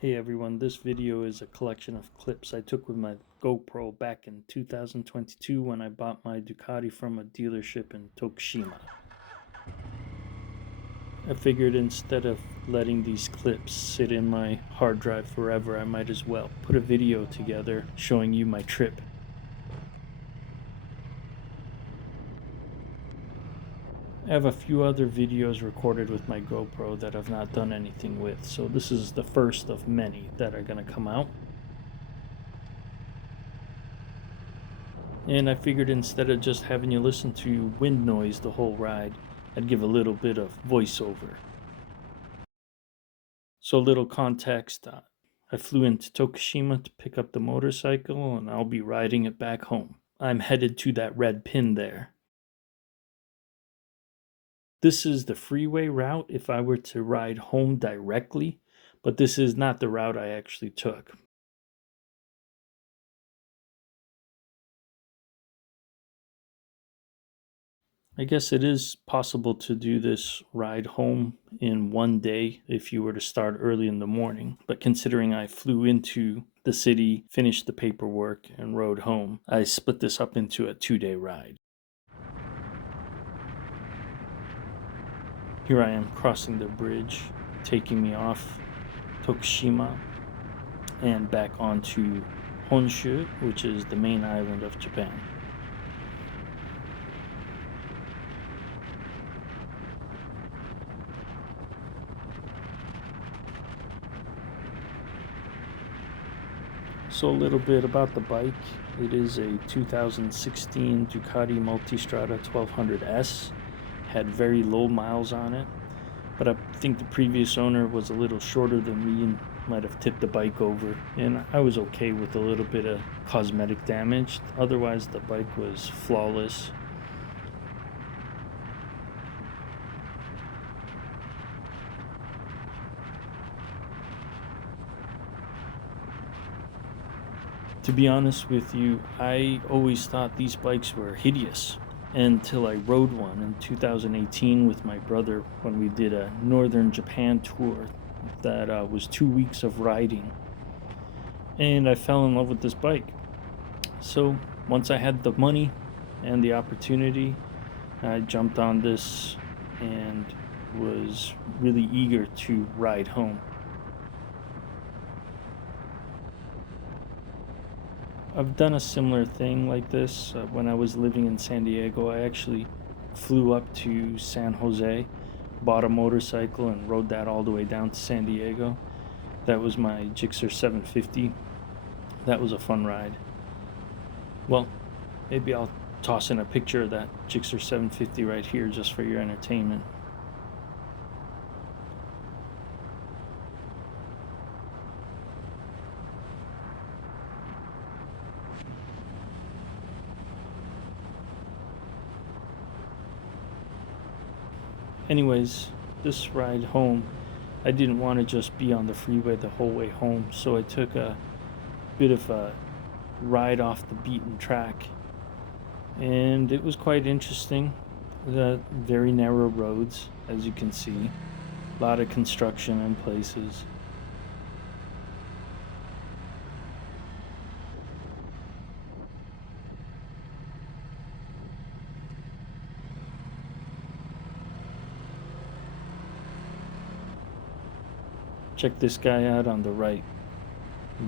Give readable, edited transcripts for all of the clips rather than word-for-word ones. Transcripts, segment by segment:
Hey everyone, this video is a collection of clips I took with my GoPro back in 2022 when I bought my Ducati from a dealership in Tokushima. I figured instead of letting these clips sit in my hard drive forever, I might as well put a video together showing you my trip. I have a few other videos recorded with my GoPro that I've not done anything with, so this is the first of many that are going to come out. And I figured instead of just having you listen to wind noise the whole ride, I'd give a little bit of voiceover. So a little context, I flew into Tokushima to pick up the motorcycle and I'll be riding it back home. I'm headed to that red pin there. This is the freeway route if I were to ride home directly, but this is not the route I actually took. I guess it is possible to do this ride home in one day if you were to start early in the morning. But considering I flew into the city, finished the paperwork, and rode home, I split this up into a 2-day ride. Here I am crossing the bridge, taking me off Tokushima and back onto Honshu, which is the main island of Japan. So a little bit about the bike. It is a 2016 Ducati Multistrada 1200S. Had very low miles on it, but I think the previous owner was a little shorter than me and might have tipped the bike over, and I was okay with a little bit of cosmetic damage. Otherwise, the bike was flawless. To be honest with you, I always thought these bikes were hideous until I rode one in 2018 with my brother when we did a northern Japan tour that was 2 weeks of riding. And I fell in love with this bike. So once I had the money and the opportunity, I jumped on this and was really eager to ride home. I've done a similar thing like this when I was living in San Diego. I actually flew up to San Jose, bought a motorcycle, and rode that all the way down to San Diego. That was my Gixxer 750. That was a fun ride. Well, maybe I'll toss in a picture of that Gixxer 750 right here just for your entertainment. Anyways, this ride home, I didn't want to just be on the freeway the whole way home, so I took a bit of a ride off the beaten track, and it was quite interesting. The very narrow roads, as you can see, a lot of construction in places. Check this guy out on the right.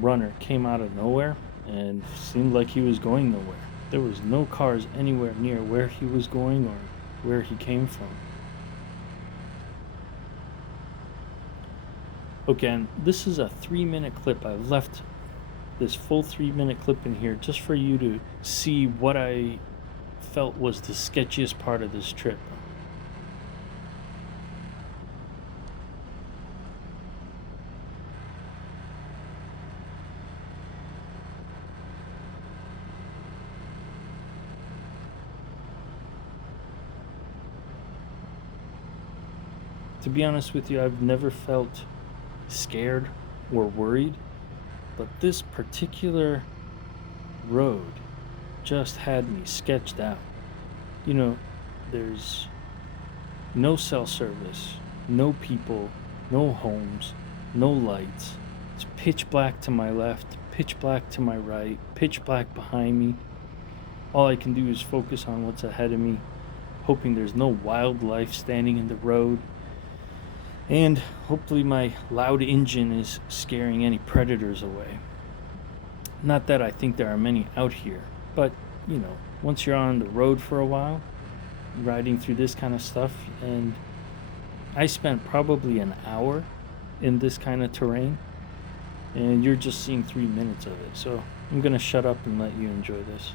Runner came out of nowhere and seemed like he was going nowhere. There was no cars anywhere near where he was going or where he came from. Okay, and this is a 3-minute clip. I've left this full 3-minute clip in here just for you to see what I felt was the sketchiest part of this trip. To be honest with you, I've never felt scared or worried, but this particular road just had me sketched out. You know, there's no cell service, no people, no homes, no lights. It's pitch black to my left, pitch black to my right, pitch black behind me. All I can do is focus on what's ahead of me, hoping there's no wildlife standing in the road, and hopefully my loud engine is scaring any predators away. Not that I think there are many out here, but once you're on the road for a while, riding through this kind of stuff, and I spent probably an hour in this kind of terrain, and you're just seeing 3 minutes of it. So I'm gonna shut up and let you enjoy this.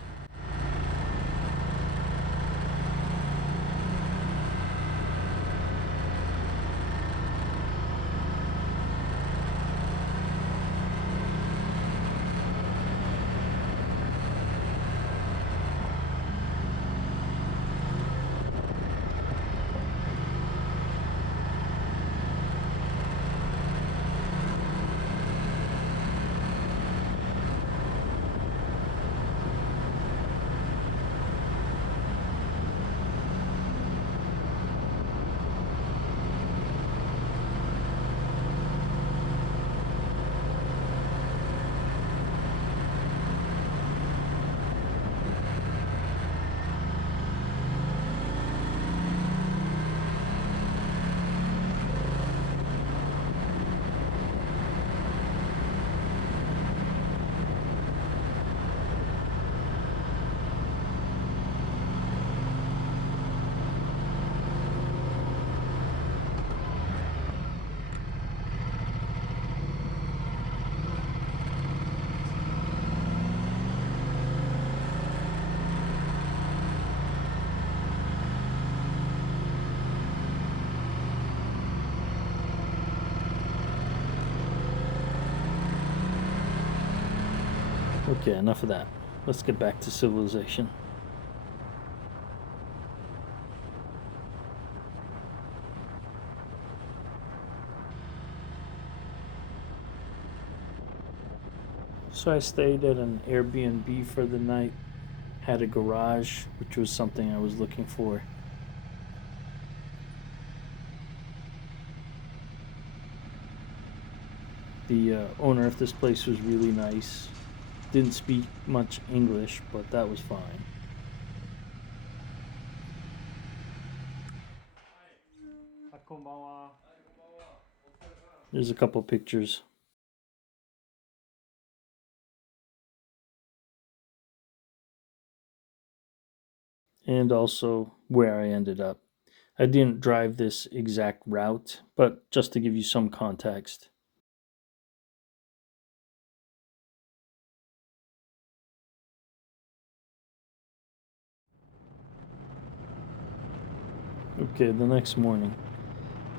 Okay, enough of that. Let's get back to civilization. So I stayed at an Airbnb for the night, had a garage, which was something I was looking for. The owner of this place was really nice. Didn't speak much English, but that was fine. There's a couple pictures. And also where I ended up. I didn't drive this exact route, but just to give you some context. Okay, the next morning.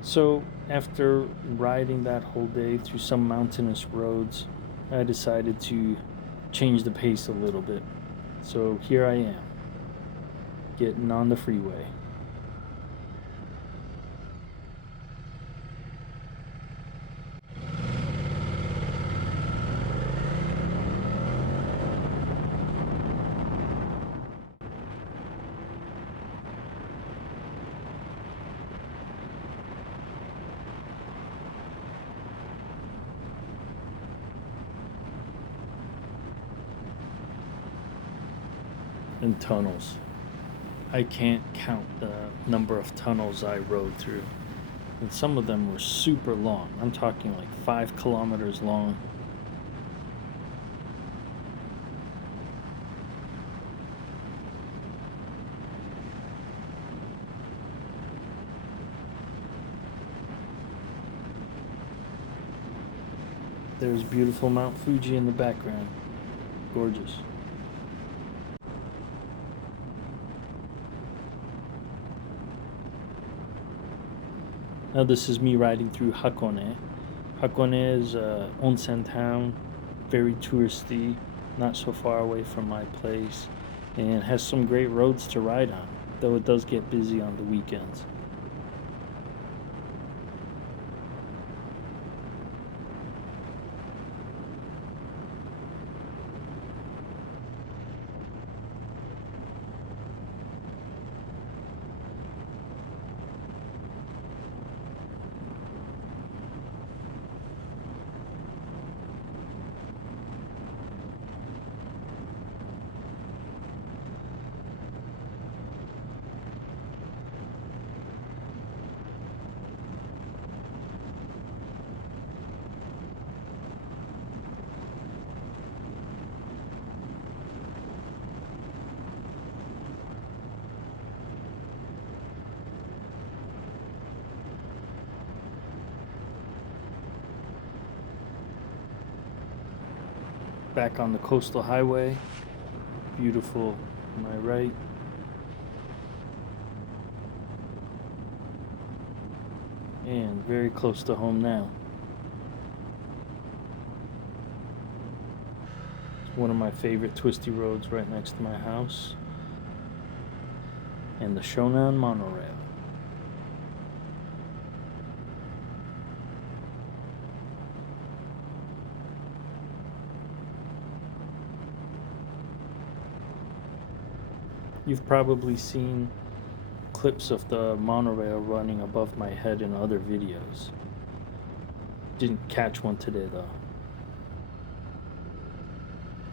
So, after riding that whole day through some mountainous roads, I decided to change the pace a little bit. So, here I am, getting on the freeway. And tunnels. I can't count the number of tunnels I rode through. And some of them were super long. I'm talking like 5 kilometers long. There's beautiful Mount Fuji in the background. Gorgeous. Now this is me riding through Hakone. Hakone is a onsen town, very touristy, not so far away from my place, and has some great roads to ride on, though it does get busy on the weekends. back on the coastal highway. Beautiful, am I right? And very close to home now. It's one of my favorite twisty roads right next to my house. And the Shonan monorail. You've probably seen clips of the monorail running above my head in other videos. Didn't catch one today though.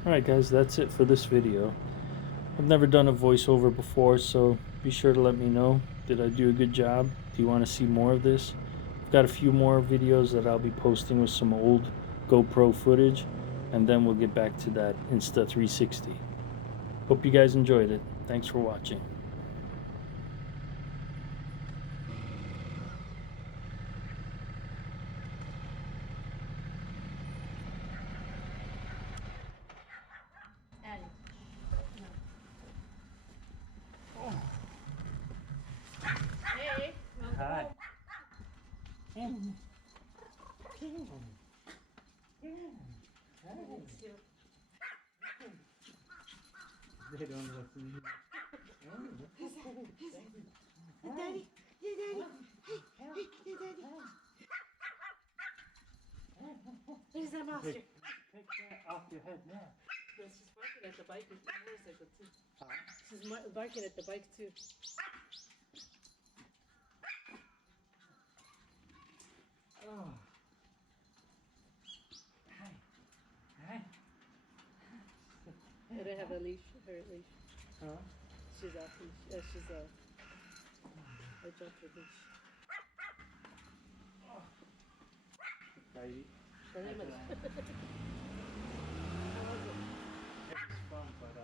Alright guys, that's it for this video. I've never done a voiceover before, so be sure to let me know. Did I do a good job? Do you want to see more of this? I've got a few more videos that I'll be posting with some old GoPro footage, and then we'll get back to that Insta360. Hope you guys enjoyed it. Thanks for watching. Hey, Hi. They don't listen. Daddy, hey, Daddy, hey, Daddy. Here's that monster. Take that off your head now. No, she's barking at the bike and the motorcycle too. She's barking at the bike too. Oh. Hi. Hi. I don't have a leash, her leash. Huh? She's off leash. I dropped her leash. Baby. Very much. It was fun, but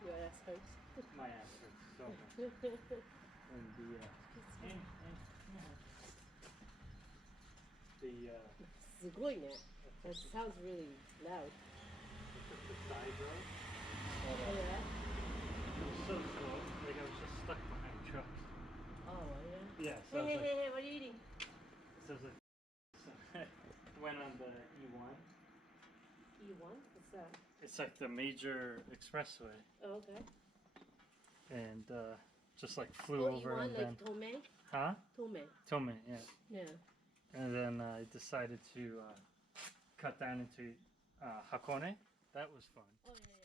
Your ass hurts. my ass hurts so much. And the すごいね. That sounds really loud. the side road. Oh yeah? It was so slow, like I was just stuck behind trucks. Oh yeah. Yeah, so I was like, Hey, what are you eating? so I was like, so went on the E1. E1? What's that? It's like the major expressway, Oh, okay. and just like flew over E1 and then, like Tome? huh? Tome. Tome, yeah. Yeah. And then I decided to cut down into Hakone. That was fun. Oh yeah.